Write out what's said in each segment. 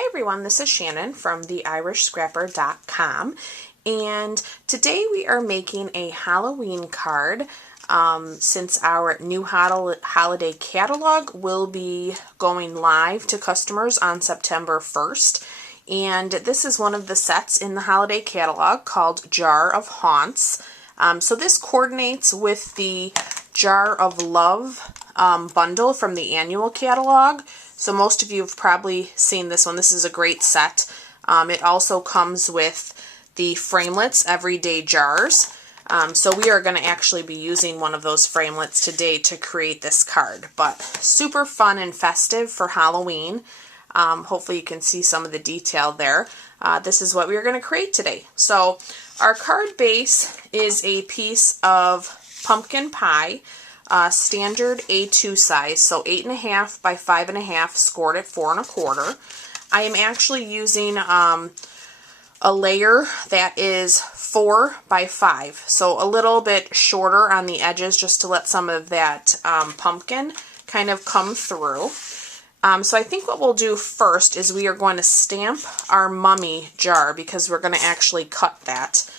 Hi everyone, this is Shannon from theirishscrapper.com, and today we are making a Halloween card since our new holiday catalog will be going live to customers on September 1st. And this is one of the sets in the holiday catalog called Jar of Haunts. So this coordinates with the Jar of Love bundle from the annual catalog. So most of you have probably seen this one. This is a great set. It also comes with the Framelits Everyday Jars. So we are going to actually be using one of those framelits today to create this card. But super fun and festive for Halloween. Hopefully you can see some of the detail there. This is what we are going to create today. So our card base is a piece of pumpkin pie. Standard A2 size, so 8.5 by 5.5, scored at 4 1/4. I am actually using a layer that is 4 by 5, so a little bit shorter on the edges just to let some of that pumpkin kind of come through. So I think what we'll do first is we are going to stamp our mummy jar because we're going to actually cut that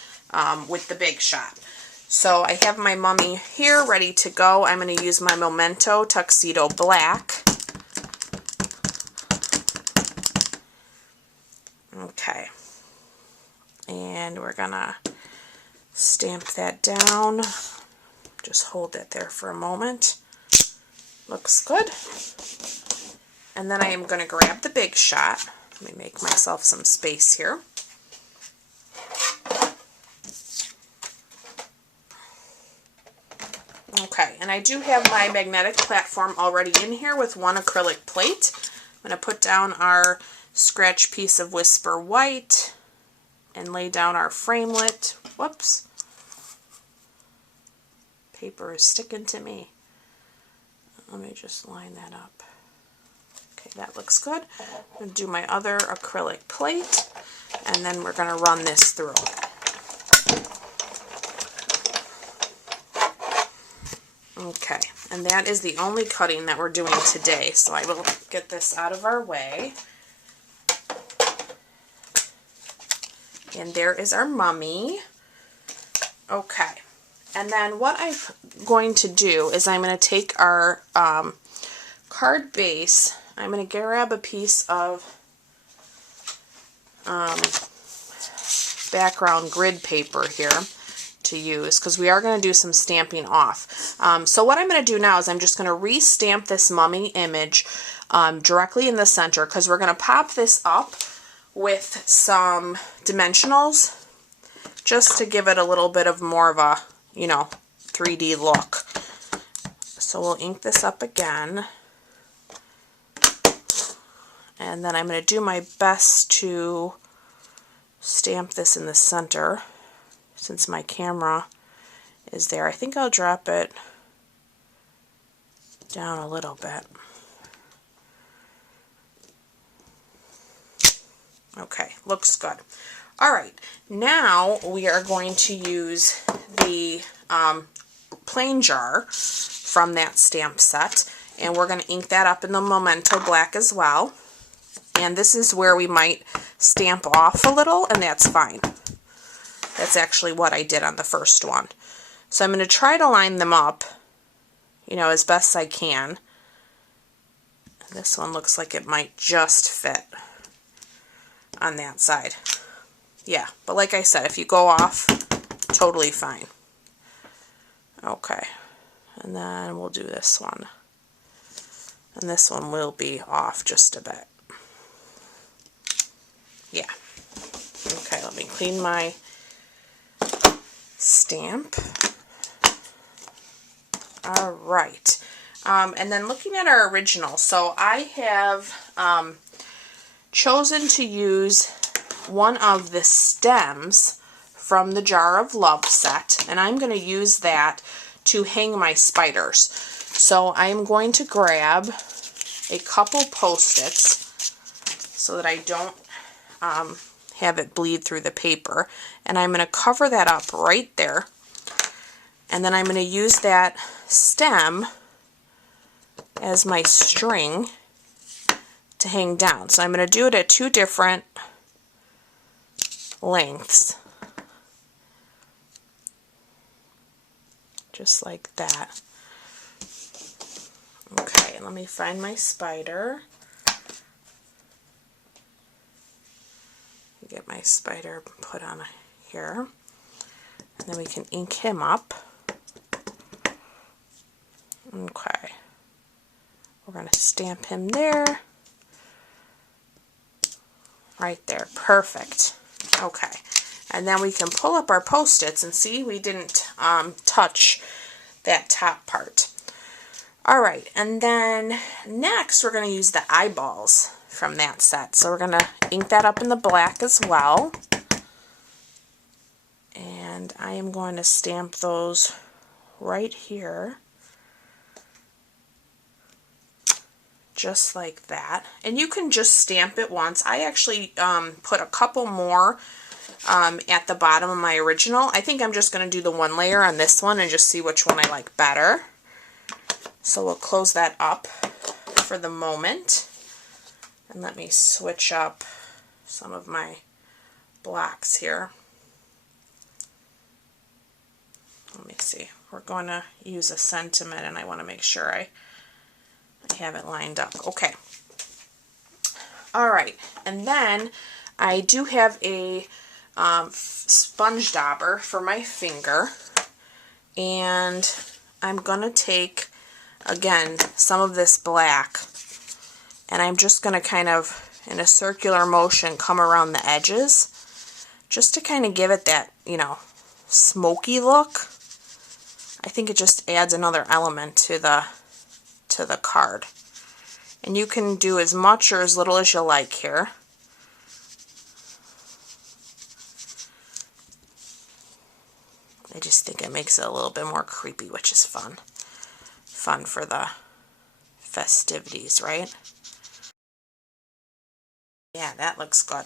with the Big Shot. So I have my mummy here ready to go. I'm going to use my Memento Tuxedo Black. Okay. And we're going to stamp that down. Just hold that there for a moment. Looks good. And then I am going to grab the Big Shot. Let me make myself some space here. Okay, and I do have my magnetic platform already in here with one acrylic plate. I'm going to put down our scratch piece of Whisper White and lay down our framelit. Whoops. Paper is sticking to me. Let me just line that up. Okay, that looks good. I'm going to do my other acrylic plate, and then we're going to run this through. Okay, and that is the only cutting that we're doing today, so I will get this out of our way. And there is our mummy. Okay, and then what I'm going to do is I'm going to take our card base. I'm going to grab a piece of background grid paper here to use because we are going to do some stamping off. So what I'm going to do now is I'm just going to re-stamp this mummy image directly in the center because we're going to pop this up with some dimensionals just to give it a little bit of more of a, 3D look. So we'll ink this up again. And then I'm going to do my best to stamp this in the center. Since my camera is there, I think I'll drop it down a little bit. Okay, looks good. All right, now we are going to use the plain jar from that stamp set, and we're going to ink that up in the Memento Black as well. And this is where we might stamp off a little, and that's fine. That's actually what I did on the first one. So I'm going to try to line them up, as best I can. This one looks like it might just fit on that side. Yeah, but like I said, if you go off, totally fine. Okay, and then we'll do this one. And this one will be off just a bit. Yeah. Okay, let me clean my stamp. All right. And then looking at our original, so I have chosen to use one of the stems from the Jar of Love set, and I'm going to use that to hang my spiders. So I'm going to grab a couple Post-its so that I don't have it bleed through the paper, and I'm going to cover that up right there, and then I'm going to use that stem as my string to hang down. So I'm going to do it at 2 different lengths. Just like that. Okay, let me find my spider. Get my spider put on here. And then we can ink him up. Okay. We're going to stamp him there. Right there. Perfect. Okay. And then we can pull up our Post-its and see we didn't touch that top part. Alright, and then next we're going to use the eyeballs from that set. So we're going to ink that up in the black as well. And I am going to stamp those right here. Just like that. And you can just stamp it once. I actually put a couple more at the bottom of my original. I think I'm just going to do the 1 layer on this one and just see which one I like better. So we'll close that up for the moment. And let me switch up some of my blocks here. Let me see. We're going to use a sentiment and I want to make sure I have it lined up. Okay. Alright. And then I do have a sponge dauber for my finger. And I'm going to take, again, some of this black. And I'm just going to kind of, in a circular motion, come around the edges. Just to kind of give it that, you know, smoky look. I think it just adds another element to the card. And you can do as much or as little as you like here. I just think it makes it a little bit more creepy, which is fun. Fun for the festivities, right? Yeah, that looks good.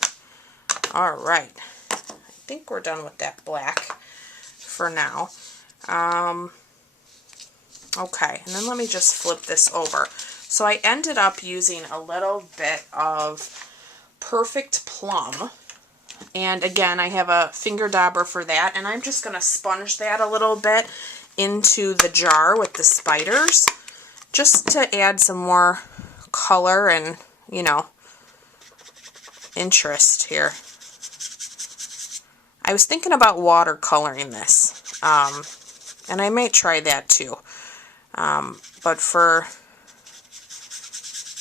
Alright. I think we're done with that black for now. Okay, and then let me just flip this over. So I ended up using a little bit of Perfect Plum. And again, I have a finger dauber for that. And I'm just going to sponge that a little bit into the jar with the spiders. Just to add some more color and, you know, interest here. I was thinking about watercoloring this. And I might try that too. But for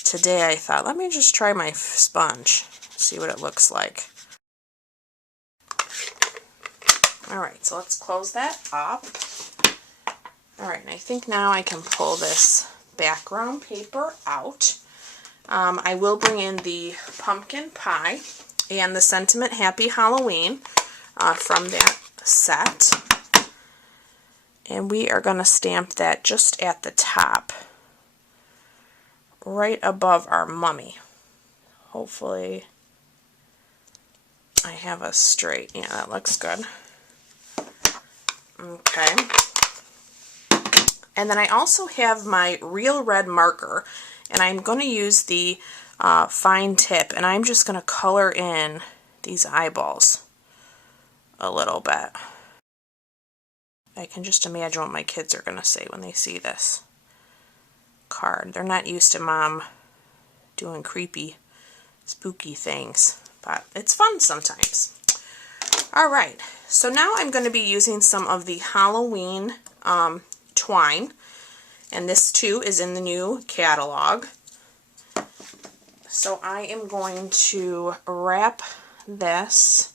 today I thought, let me just try my sponge, see what it looks like. Alright, so let's close that up. Alright, and I think now I can pull this background paper out. I will bring in the pumpkin pie and the sentiment Happy Halloween from that set. And we are going to stamp that just at the top, right above our mummy. Hopefully I have a straight, yeah, that looks good. Okay. And then I also have my Real Red marker, and I'm going to use the fine tip, and I'm just going to color in these eyeballs a little bit. I can just imagine what my kids are going to say when they see this card. They're not used to Mom doing creepy, spooky things, but it's fun sometimes. Alright, so now I'm going to be using some of the Halloween twine, and this too is in the new catalog. So I am going to wrap this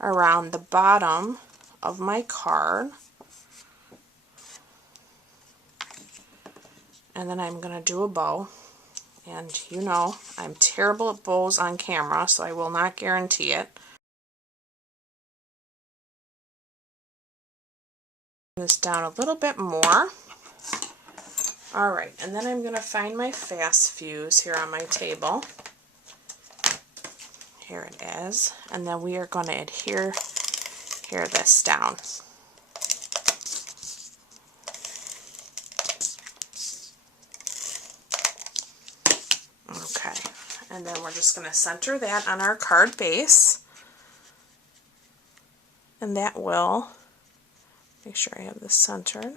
around the bottom of my card. And then I'm going to do a bow. And you know, I'm terrible at bows on camera, so I will not guarantee it. This down a little bit more. Alright, and then I'm going to find my fast fuse here on my table. Here it is. And then we are going to adhere this down. Okay, And then we're just going to center that on our card base. And that will, make sure I have this centered.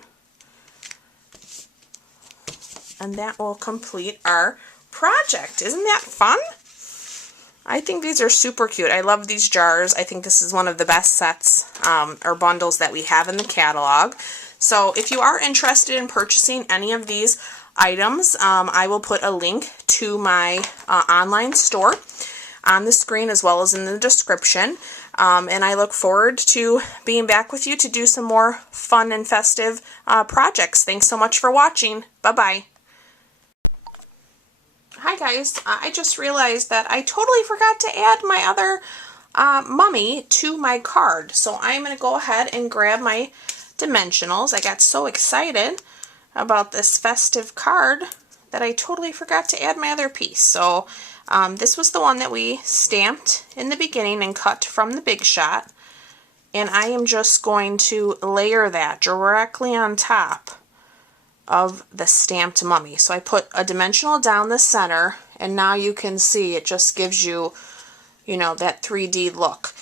And that will complete our project. Isn't that fun? I think these are super cute. I love these jars. I think this is one of the best sets or bundles that we have in the catalog. So if you are interested in purchasing any of these items, I will put a link to my online store on the screen as well as in the description. And I look forward to being back with you to do some more fun and festive projects. Thanks so much for watching. Bye-bye. Hi guys, I just realized that I totally forgot to add my other mummy to my card. So I'm going to go ahead and grab my dimensionals. I got so excited about this festive card that I totally forgot to add my other piece. So this was the one that we stamped in the beginning and cut from the Big Shot. And I am just going to layer that directly on top of the stamped mummy. So I put a dimensional down the center, and now you can see it just gives you, you know, that 3D look.